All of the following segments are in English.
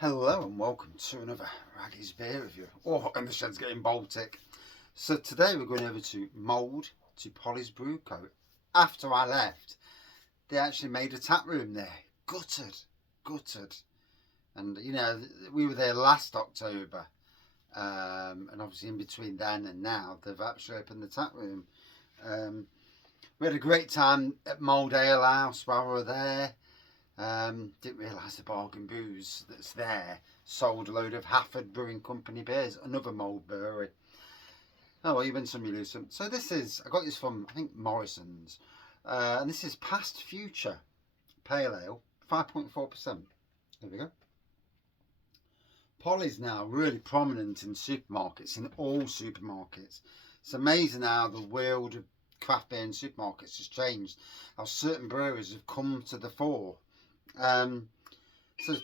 Hello and welcome to another Raggy's Beer Review. Oh, and the shed's getting Baltic. So today we're going over to Mould to Pollys Brew Co. After I left, they actually made a tap room there. Gutted. And you know, we were there last October. And obviously in between then and now, they've actually opened the tap room. We had a great time at Mould Ale House while we were there. Didn't realise the bargain booze that's there sold a load of Hafford Brewing Company beers, another Mould brewery. Oh well, you win some, you lose some. So this is, I got this from, I think, Morrison's. And this is Past Future Pale Ale, 5.4%. There we go. Pollys now really prominent in supermarkets, in all supermarkets. It's amazing how the world of craft beer in supermarkets has changed. How certain breweries have come to the fore. So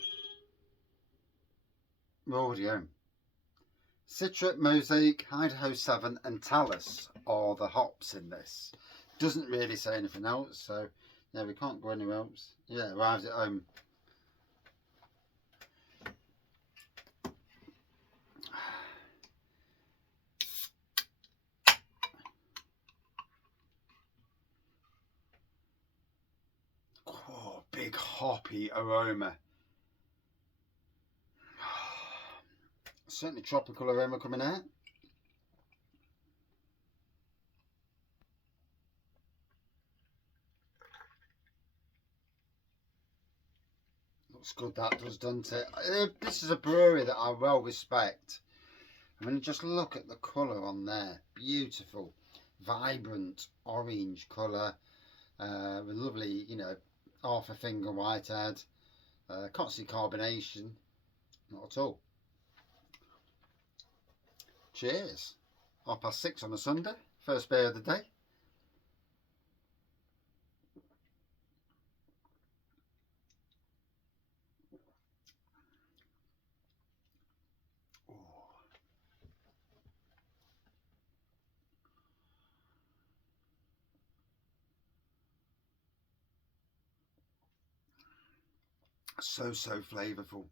we're already home. Citra, Mosaic, Idaho 7 and Talus are the hops in this. Doesn't really say anything else, so yeah, we can't go anywhere else. Yeah, arrived at home. Oh, big hoppy aroma. Certainly tropical aroma coming out. Looks good, that does, doesn't it? This is a brewery that I well respect. I mean, just look at the colour on there. Beautiful, vibrant orange colour. With lovely, you know, half a finger whitehead. Can't see carbonation, not at all. Cheers. 6:30 on a Sunday, first beer of the day. So flavourful.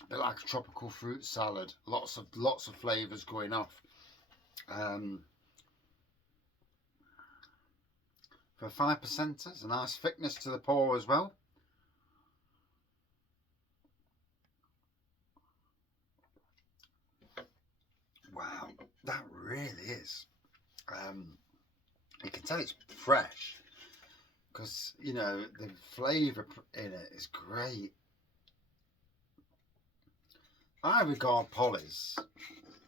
A bit like a tropical fruit salad. Lots of flavours going off. For a 5%, there's a nice thickness to the pour as well. Wow, that really is. You can tell it's fresh because, you know, the flavour in it is great. I regard Pollys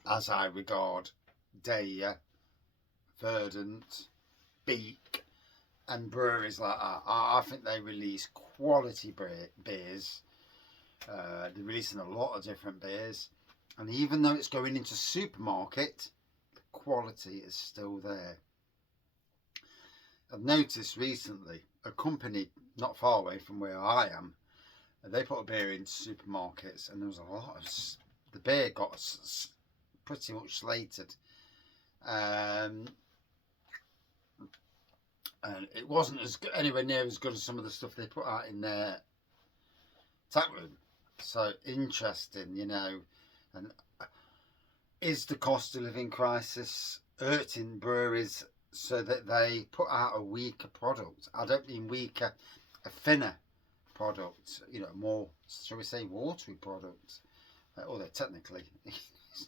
as I regard Daya, Verdant, Beak and breweries like that. I think they release quality beers. They're releasing a lot of different beers, and even though it's going into supermarket, the quality is still there. I've noticed recently a company not far away from where I am, they put a beer into supermarkets, and there was a lot of the beer got pretty much slated. And it wasn't anywhere near as good as some of the stuff they put out in their tap room. So interesting, you know. And is the cost of living crisis hurting breweries so that they put out a weaker product? I don't mean weaker, a thinner product, you know, more, shall we say, watery product. Although technically it's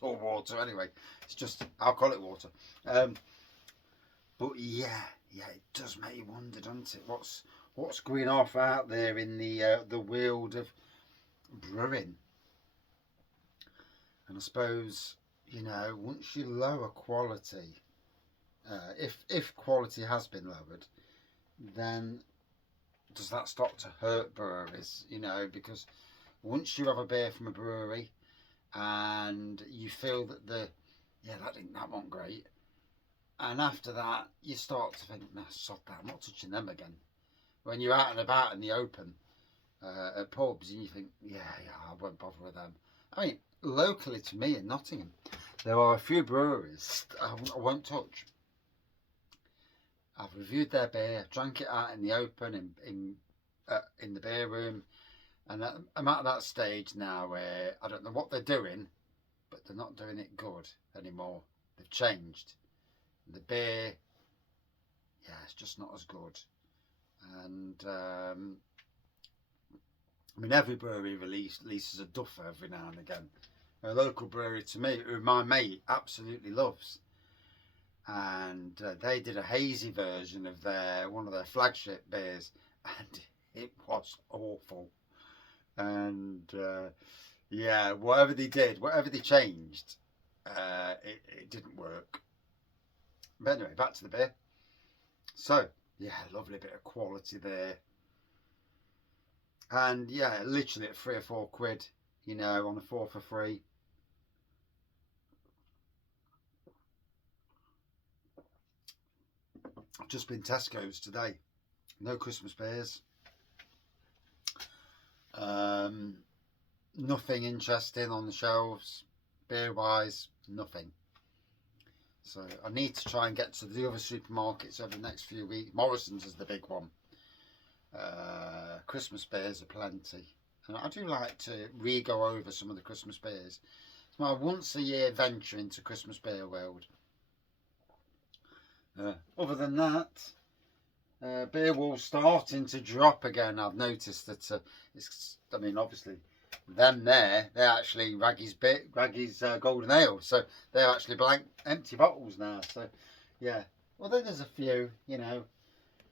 all water anyway. It's just alcoholic water. But yeah, it does make you wonder, doesn't it? What's going off out there in the world of brewing? And I suppose, you know, once you lower quality, if quality has been lowered, then does that start to hurt breweries? You know, because once you have a beer from a brewery and you feel that that wasn't great, and after that you start to think, nah, sod that, I'm not touching them again. When you're out and about in the open at pubs, and you think, yeah, I won't bother with them. I mean, locally to me in Nottingham, there are a few breweries I won't touch. I've reviewed their beer, drank it out in the open in the beer room, And I'm at that stage now where I don't know what they're doing, but they're not doing it good anymore. They've changed. The beer, yeah, it's just not as good. And I mean, every brewery releases a duffer every now and again. A local brewery to me, who my mate absolutely loves, and they did a hazy version of one of their flagship beers, and it was awful. And yeah, whatever they did, whatever they changed, it didn't work. But anyway, back to the beer. So yeah, lovely bit of quality there. And yeah, literally at £3 or £4, you know, on a 4 for free. I've just been Tesco's today. No Christmas beers. Nothing interesting on the shelves, beer wise, nothing. So I need to try and get to the other supermarkets over the next few weeks. Morrison's is the big one. Christmas beers are plenty. And I do like to re-go over some of the Christmas beers. It's my once a year venture into Christmas beer world. Other than that, beer wall's starting to drop again. I've noticed that it's, I mean, obviously, they're actually Raggy's Golden Ale. So they're actually blank, empty bottles now. So, yeah. Well, then there's a few, you know.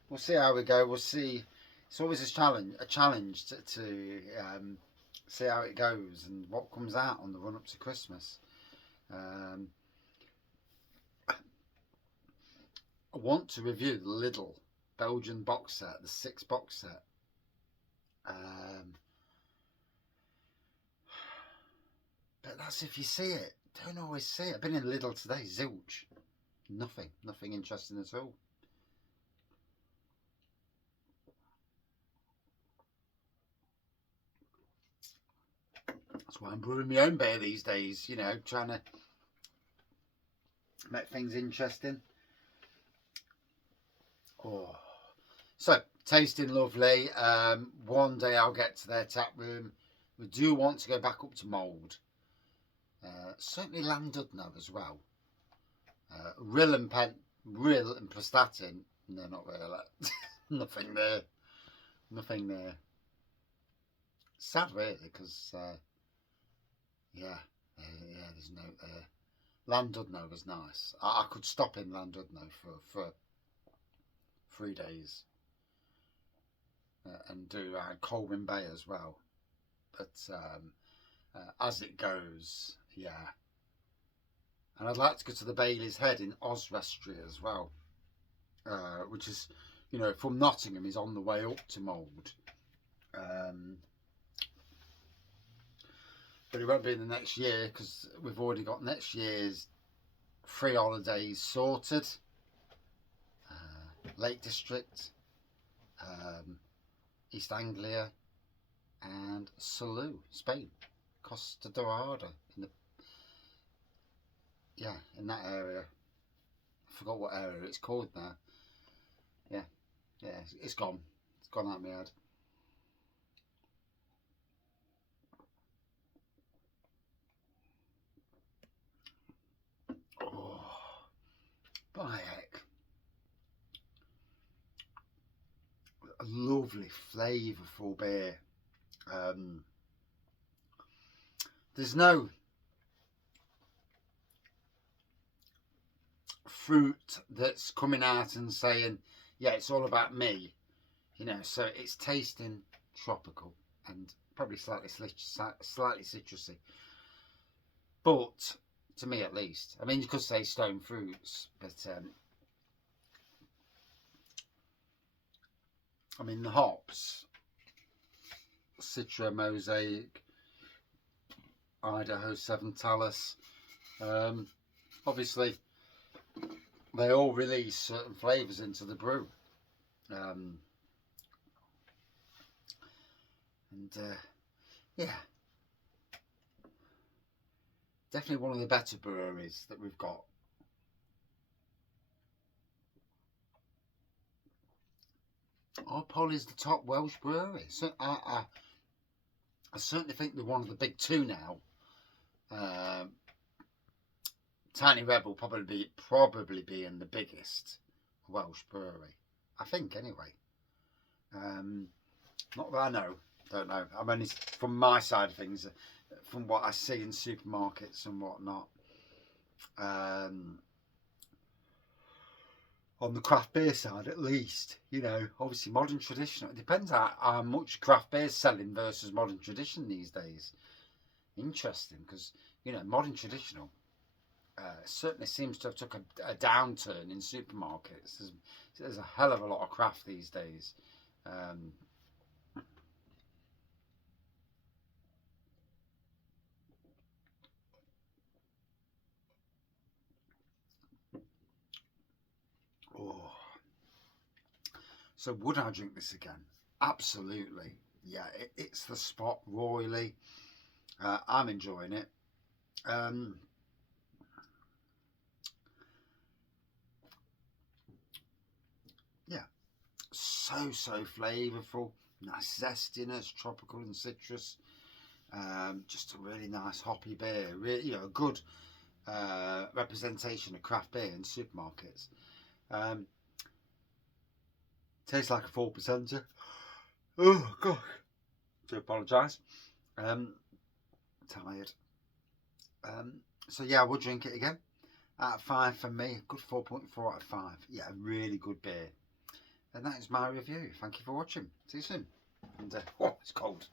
We'll see how we go. We'll see. It's always a challenge to see how it goes and what comes out on the run up to Christmas. I want to review the Lidl Belgian box set, the 6 box set. But that's if you see it. Don't always see it. I've been in Lidl today, zilch. Nothing interesting at all. That's why I'm brewing my own beer these days, you know, trying to make things interesting. Oh, so tasting lovely. One day I'll get to their tap room. We do want to go back up to Mould. Certainly Llandudno as well. Rill and Prestatyn. No, not really. Nothing there. Nothing there. Sad really, because yeah, there's no Llandudno was nice. I could stop in Llandudno for 3 days and do Colwyn Bay as well. But as it goes, yeah. And I'd like to go to the Bailey's Head in Oswestry as well, which is, you know, from Nottingham is on the way up to Mould. But it won't be in the next year because we've already got next year's 3 holidays sorted. Lake District, East Anglia, and Salou, Spain, Costa Dorada, in that area. I forgot what area it's called now. Yeah, it's gone. It's gone out of my head. Oh, Bayek. A lovely, flavourful beer. There's no fruit that's coming out and saying, yeah, it's all about me, you know. So it's tasting tropical and probably slightly citrusy, but to me at least. I mean, you could say stone fruits, but I mean the hops, Citra Mosaic, Idaho 7 Talus, obviously they all release certain flavours into the brew. Yeah, definitely one of the better breweries that we've got. Pollys the top Welsh brewery. So I certainly think they're one of the big two now. Tiny Red will probably be in the biggest Welsh brewery, I think, anyway. Not that I know, don't know. I'm only from my side of things, from what I see in supermarkets and whatnot. On the craft beer side, at least, you know, obviously modern traditional. It depends how much craft beer is selling versus modern tradition these days. Interesting, because you know, modern traditional certainly seems to have took a downturn in supermarkets. There's a hell of a lot of craft these days. Oh, so would I drink this again? Absolutely. Yeah, it's the spot royally. I'm enjoying it. Yeah, so flavourful, nice zestiness, tropical and citrus. Just a really nice hoppy beer. Really, you know, a good representation of craft beer in supermarkets. Tastes like a 4%er. Oh gosh, do apologise. Tired. So yeah, I would drink it again. Out of 5 for me, a good 4.4 out of 5. Yeah, a really good beer. And that is my review. Thank you for watching. See you soon. And oh, it's cold.